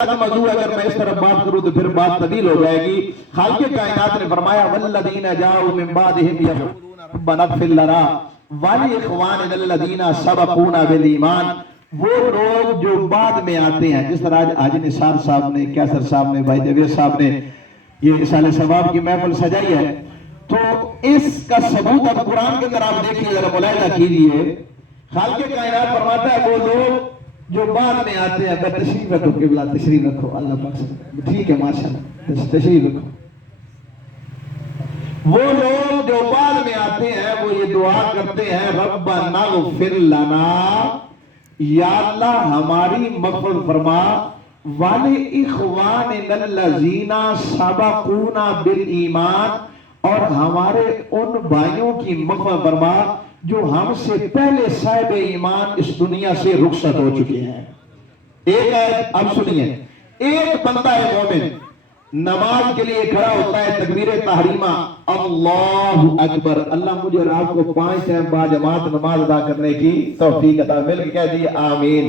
موضوع اگر میں اس طرف بات کروں تو پھر بات طویل ہو جائے گی۔ خالق کائنات نے فرمایا والذین جاؤوا من بعدهم یقولون ربنا اغفر لنا ولاخواننا الذین سبقونا بالایمان، وہ لوگ جو بعد میں آتے ہیں، جس طرح آج نثار صاحب نے، کیسر صاحب نے، بھائی جاوید صاحب نے یہ اصالہ ثواب کی محفل سجائی ہے، تو اس کا ثبوت اب قرآن کے اندر آپ دیکھیے، ذرا ملاحظہ کیجیے۔ خالق کائنات فرماتا ہے وہ لوگ جو بعد میں آتے ہیں، اگر تشریف رکھو قبلہ، تشریف رکھو، اللہ پاک سے ٹھیک ہے ماشاءاللہ، تشریف رکھو۔ وہ لوگ جو بعد میں آتے ہیں وہ یہ دعا کرتے ہیں ربنا اغفر لنا، یا اللہ ہماری مغفرت فرما، ولاخواننا الذین سبقونا بالایمان، اور ہمارے ان بھائیوں کی مغفرت فرما جو ہم سے پہلے صاحب ایمان اس دنیا سے رخصت ہو چکے ہیں۔ ایک آیت اب سنیے، ایک بندہ مومن نماز کے لیے کھڑا ہوتا ہے، تکبیر تحریمہ اللہ اکبر، اللہ مجھے اور آپ کو 5 ٹائم با جماعت نماز ادا کرنے کی توفیق عطا، مل کے کہہ دیئے آمین۔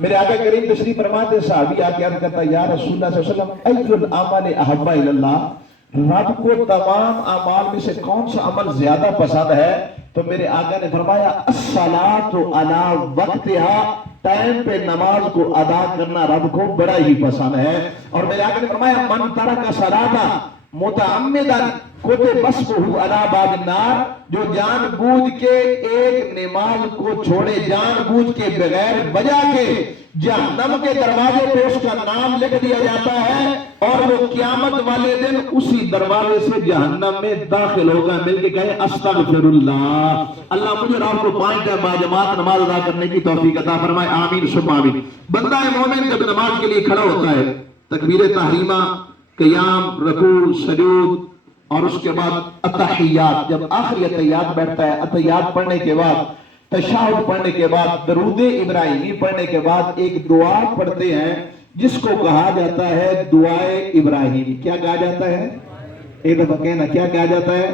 میرے آقا کریم تشریف فرماتے، صحابی آکے عرض کرتا یا رسول اللہ صلی اللہ علیہ وسلم ای العمل احب الی اللہ، رب کو تمام اعمال میں سے کون سا عمل زیادہ پسند ہے؟ تو میرے آقا نے فرمایا الصلاۃ علی وقتہا، ٹائم پہ نماز کو ادا کرنا رب کو بڑا ہی پسند ہے۔ اور میرے آقا نے فرمایا من ترک الصلاۃ متعمدا کتب اسمہ علی باب النار، جو جان بوجھ کے ایک نماز کو چھوڑے، جان بوجھ کے بغیر وجہ کے، جہنم کے دروازے پہ اس کا نام لکھ دیا جاتا ہے، اور وہ قیامت والے دن اسی دروازے سے جہنم میں داخل ہوگا۔ مل کے کہے استغفر اللہ، اللہ مجھے اور آپ کو 5 ٹائم با جماعت نماز ادا کرنے کی توفیق عطا فرمائے، آمین ثم آمین۔ بندہ مومن جب نماز کے لیے کھڑا ہوتا ہے، تکبیر تحریمہ، قیام، رکوع، سجود، اور اس کے بعد اتحیات، جب آخری اتحیات بیٹھتا ہے، اتحیات پڑھنے کے بعد، تشہد پڑھنے کے بعد، درود ابراہیمی پڑھنے کے بعد ایک دعا پڑھتے ہیں جس کو کہا جاتا ہے دعائے ابراہیمی۔ کیا کہا جاتا ہے؟ ایک دفعہ کہنا، کیا کہا جاتا ہے؟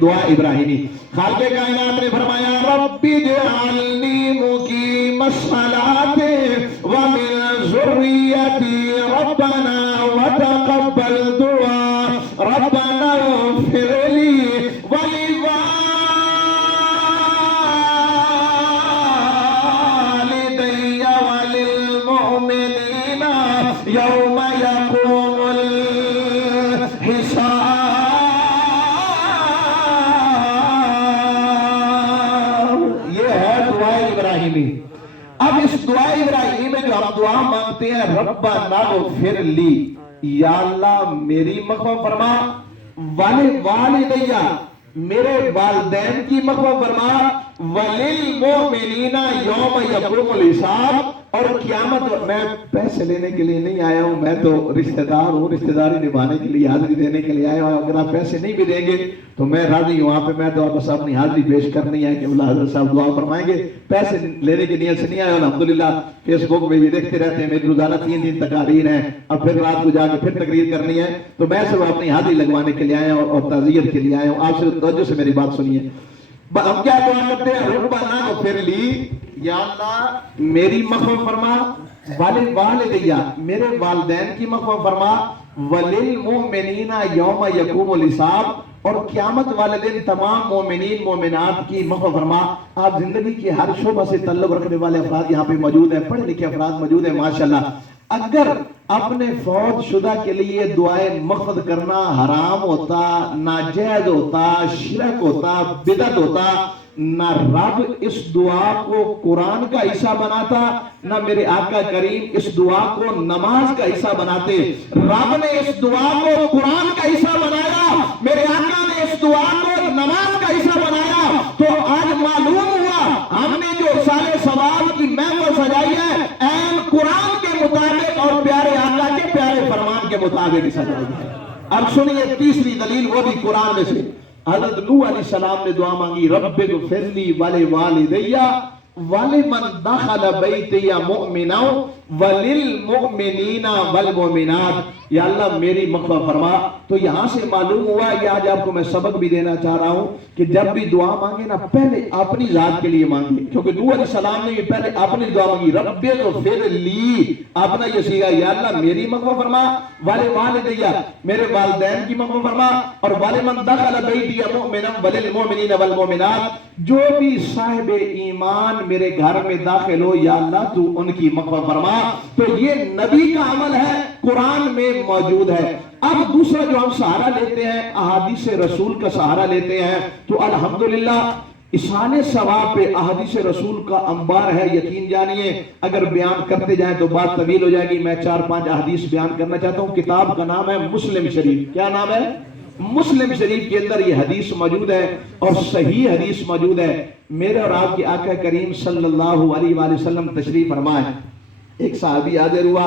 دعا ابراہیمی۔ خالق کائنات نے فرمایا رب اجعلنی مقیم الصلاۃ ومن ذریتی ربنا وتقبل دعا ربنا اغفر لی ولوالدی وللمؤمنین یوم یقوم الحساب۔ اب اس دعا ابراہیمی میں جو ہم دعا مانگتے ہیں ربنا اغفر لی، یا اللہ میری مغفرت فرما، والدیہ میرے والدین کی مغفرت فرما، وللمؤمنین یوم یقوم الحساب، اور قیامت، میں پیسے لینے کے لیے نہیں آیا ہوں، میں تو رشتہ دار ہوں، رشتہ داری نبھانے کے لیے، حاضری دینے کے لیے آیا ہوں، اگر آپ پیسے نہیں بھی دیں گے تو میں راضی ہوں، وہاں پہ میں تو بس اپنی حاضری پیش کرنی ہے کہ اللہ حضرت صاحب دعا فرمائیں گے، پیسے لینے کی نیت سے نہیں آیا ہوں۔ الحمدللہ فیس بک میں یہ دیکھتے رہتے ہیں میری روزانہ 3 دن تقاریر ہیں، اور پھر رات کو جا کے پھر تقریر کرنی ہے، تو میں صرف اپنی حاضری لگوانے کے لیے آیا ہوں اور تعزیت کے لیے آیا ہوں۔ آپ صرف توجہ سے میری بات سنیے، ہم کیا دعا کرتے ہیں ربنا اغفر لی، یا اللہ میری مغفرت فرما، والدیہ میرے والدین کی مغفرت فرما، وللمؤمنین یوم یقوم الحساب، اور قیامت والے دن تمام مومنین مومنات کی مغفرت فرما۔ آپ زندگی کے ہر شعبہ سے تعلق رکھنے والے افراد یہاں پہ موجود ہیں، پڑھے لکھے افراد موجود ہیں ماشاءاللہ۔ اگر اپنے فوت شدہ کے لیے دعائے مغفرت کرنا حرام ہوتا، ناجائز ہوتا، شرک ہوتا، بدعت ہوتا، نہ رب اس دعا کو قرآن کا حصہ بناتا، نہ میرے آقا کریم اس دعا کو نماز کا حصہ بناتے۔ رب نے اس دعا کو قرآن کا حصہ بنایا، میرے آقا نے اس دعا کو نماز کا حصہ بنایا، تو آج معلوم ہوا ہم نے جو سارے ثواب کی محفل سجائی ہے عین قرآن کے مطابق اور پیارے آقا کے پیارے فرمان کے مطابق سجائی ہے۔ اب سنیے تیسری دلیل، وہ بھی قرآن میں سے، حضرت نوح علیہ السلام نے دعا مانگی رب اغفر لی ولوالدی ولمن دخل بیتی مؤمنا वलिलमुमिनीना वलमुमिनात, या अल्लाह मेरी मग़फ़िरत फरमा। तो यहाँ से मालूम हुआ, ये आज आपको मैं सबक भी देना चाह रहा हूँ कि जब भी दुआ मांगे ना पहले अपनी जात के लिए मांगे, क्योंकि नूह अलैहिस्सलाम ने पहले अपनी दुआ मांगी, रब्बिग़फ़िरली, अपना ये सीगा, या अल्लाह मेरी मग़फ़िरत फरमा, वाले वालिदैया, मेरे वालिदैन की मग़फ़िरत फरमा, और वाले मन दख़ल बैती मुमिनन वलिलमुमिनीना वलमुमिनात, जो भी साहिब ईमान मेरे घर में दाखिल हो या अल्लाह तू उनकी मग़फ़िरत फरमा। तो ये नबी का अमल है, कुरान में मौजूद है। अब दूसरा जो हम सहारा लेते हैं, अहादीस रसूल का सहारा लेते हैं, तो अल्हम्दुलिल्लाह इसाने सवाब पे अहादीस रसूल का अंबार है। यकीन जानिए अगर बयान करते जाएं तो बात तवील हो जाएगी। मैं 4-5 अहादीस बयान करना चाहता हूँ। किताब का नाम है मुस्लिम शरीफ। क्या नाम है? मुस्लिम शरीफ के अंदर ये हदीस मौजूद है और सही हदीस मौजूद है। मेरे और आपके आका करीम सल्लल्लाहु अलैहि वसल्लम तशरीफ फरमाए। एक सहाबी हाजिर हुआ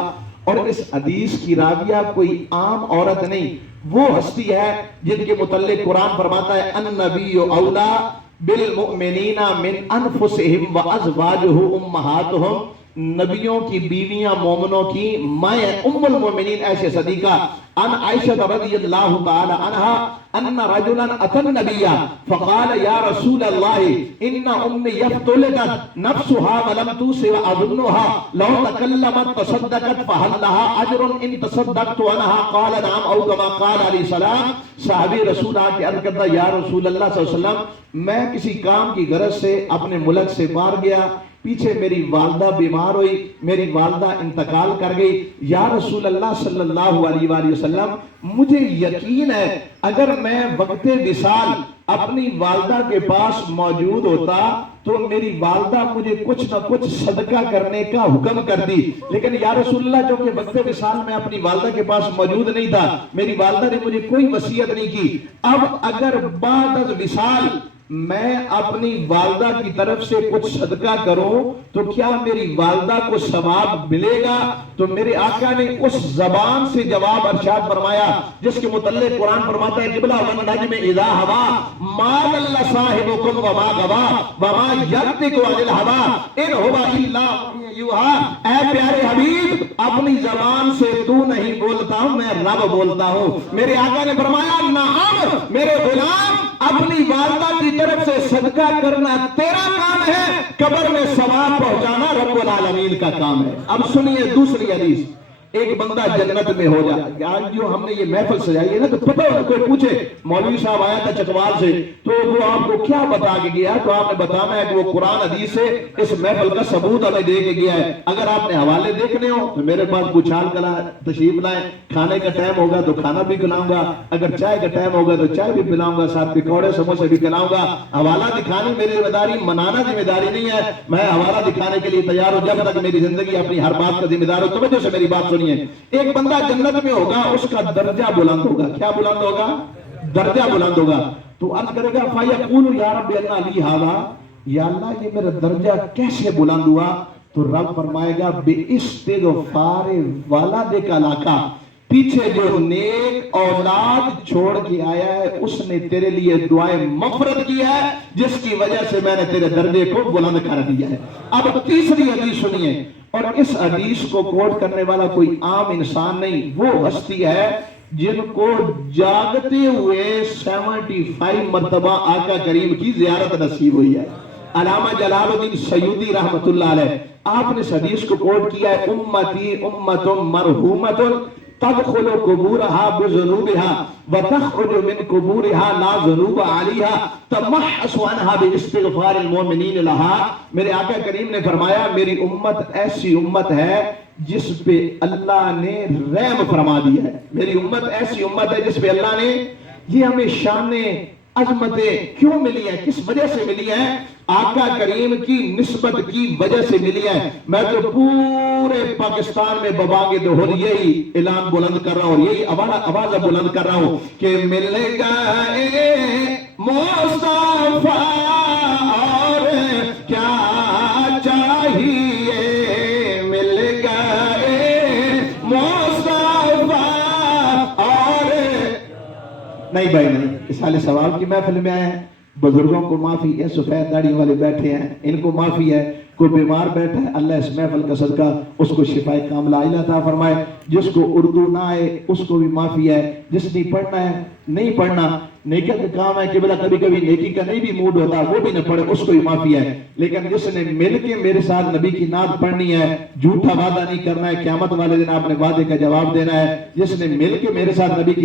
और इस हदीस की राविया कोई आम औरत नहीं, वो हस्ती है जिनके मुतल्लिक कुरान फरमाता है अन्नबिय्यु औला बिल मुमिनीना मिन अनफुसिहिम व अज़वाजुहु उम्महातुहुम, नबियों की बीवियां मोमिनों की माएं उम्मुल मोमिनीन ऐसे सदीका अन आयशा रज़ियल्लाहु ताला अन्हा अन्ना रजुलन अतन नबिया फक़ाल या रसूल अल्लाह इन्ना उम्मी यफ्तुलत नफ्सुहा व लम तुसिब अज़ुन्नुहा लौ तकल्लमत तसद्दक़त फहल लहा अजरुन इन तसद्दक़तु अन्हा क़ाल नअम औ कमा क़ाल अलैहि सलाम। सहाबी रसूल आके अर्ज़ करता, या रसूल अल्लाह सल्लल्लाहु अलैहि वसल्लम, मैं किसी काम की गरज से अपने मुल्क से बाहर गया, पीछे मेरी वालदा बीमार हुई, मेरी वालदा इंतकाल कर गई। या रसूल अल्लाह सल्लल्लाहु अलैहि वसल्लम, मुझे यकीन है अगर मैं वक्ते विसाल अपनी वालदा के पास मौजूद होता तो मेरी वालदा मुझे कुछ न कुछ सदका करने का हुक्म कर दी, लेकिन या रसूलल्लाह जो कि वक्ते विसाल में अपनी वालदा के पास मौजूद नहीं था, मेरी वालदा ने मुझे कोई वसीयत नहीं की। अब अगर बाद विसाल मैं अपनी वालदा की तरफ से कुछ सदका करूं तो क्या मेरी वालदा को सवाब मिलेगा? तो मेरे आका ने उस जबान से जवाब अरशाद फरमाया जिसके मुतल्लिक कुरान फरमाता है क़िबला वन नज्म इज़ा हवा मा दल्ला साहिबुकुम व मा गवा व मा यंतिकु अनिल हवा इन हुवा इल्ला युहा। ऐ प्यारे हबीब, अपनी जबान से तू नहीं बोलता हूं, मैं रब बोलता हूं। मेरे आका ने फरमाया नाम मेरे गुलाम, अपनी वालदा की तरफ से सदका करना तेरा काम है, कब्र में सवाब पहुंचाना रब्बुल आलमीन का काम है। अब सुनिए दूसरी हदीस, एक बंदा जन्नत में हो जाए। आज जो हमने ये महफिल सजाई है ना, तो पता है कोई पूछे मौलवी साहब आया था चकवाल से, तो वो आपको क्या बता के गया? तो आपने बताना है कि वो कुरान हदीस से इस महफिल का सबूत हमें दे के गया है। अगर आपने हवाले देखने हो तो मेरे पास बुछाल कला तशरीफ लाए, खाने का टाइम होगा तो खाना भी खिलाऊंगा, अगर चाय का टाइम होगा तो चाय भी पिलाऊंगा, साथ पकौड़े समोसे भी खिलाऊंगा। हवाला दिखाने मेरी जिम्मेदारी, मनाना जिम्मेदारी नहीं है। मैं हवाला दिखाने के लिए तैयार हूं जब तक मेरी जिंदगी अपनी हर बात का जिम्मेदार हो। तवज्जो से मेरी बात। एक बंदा जन्नत में होगा, उसका दर्जा बुलंद होगा। क्या बुलंद होगा? दर्जा बुलंद होगा। तो अर्ज करेगा फयक़ूलु या रब्बी अन्ना ली हाज़ा, या अल्लाह ये मेरा दर्जा कैसे बुलंद हुआ? तो रब फरमाएगा बिइस्तिग़फ़ार वालिदिका लका, पीछे जो नेक औलाद छोड़ के आया है उसने तेरे लिए दुआए मग़फ़िरत किया है, जिसकी वजह से मैंने तेरे दर्जे को बुलंद कर दिया है। अब तीसरी हदीस सुनिए, और इस हदीस को कोट करने वाला कोई आम इंसान नहीं, वो हस्ती है जिनको जागते हुए 75 मरतबा आका करीम की ज़ियारत नसीब हुई है। अल्लामा जलालुद्दीन सयूदी रहमतुल्लाह अलैह, आपने इस हदीस को कोट किया है उम्मती उम्मतुन मरहूमतुन तदखुलु कुबूरहा बिज़ुनूबिहा व तखरुजु मिन कुबूरिहा ला ज़ुनूब अलैहा तमहसु अन्हा बिइस्तिग़फ़ारिल मुमिनीन लहा। मेरे आका करीम ने फरमाया मेरी उम्मत ऐसी उम्मत है जिस पे अल्लाह ने रहम फरमा दिया है। मेरी उम्मत ऐसी उम्मत है जिस पे अल्लाह ने, ये हमें शाने अजमतें क्यों मिली है, किस वजह से मिली है? आका करीम की निस्बत की वजह से मिली है। मैं तो पूरे पाकिस्तान में बबागे दो यही ऐलान बुलंद कर रहा हूं, यही आवाज बुलंद कर रहा हूं कि मिल गए मुस्तफा और क्या चाहिए, मिल गए मुस्तफा और नहीं भाई नहीं। इस साले सवाल की महफिल में आए हैं, बुजुर्गों को माफी है, सफेद दाढ़ी वाले बैठे हैं इनको माफी है, کوئی بیمار بیٹھا ہے اللہ اس محفل کا صدقہ اس کو شفا کاملہ عطا فرمائے، جس کو اردو نہ آئے اس کو بھی معافی ہے، جس نے پڑھنا ہے نہیں پڑھنا، نیکی کا کام ہے کہ بلا کبھی کبھی نیکی کا نہیں بھی موڈ ہوتا وہ بھی نہ پڑھے اس کو بھی معافی ہے، لیکن جس نے مل کے میرے ساتھ نبی کی نعت پڑھنی ہے، جھوٹا وعدہ نہیں کرنا ہے، قیامت والے دن آپ نے وعدے کا جواب دینا ہے، جس نے مل کے میرے ساتھ نبی کی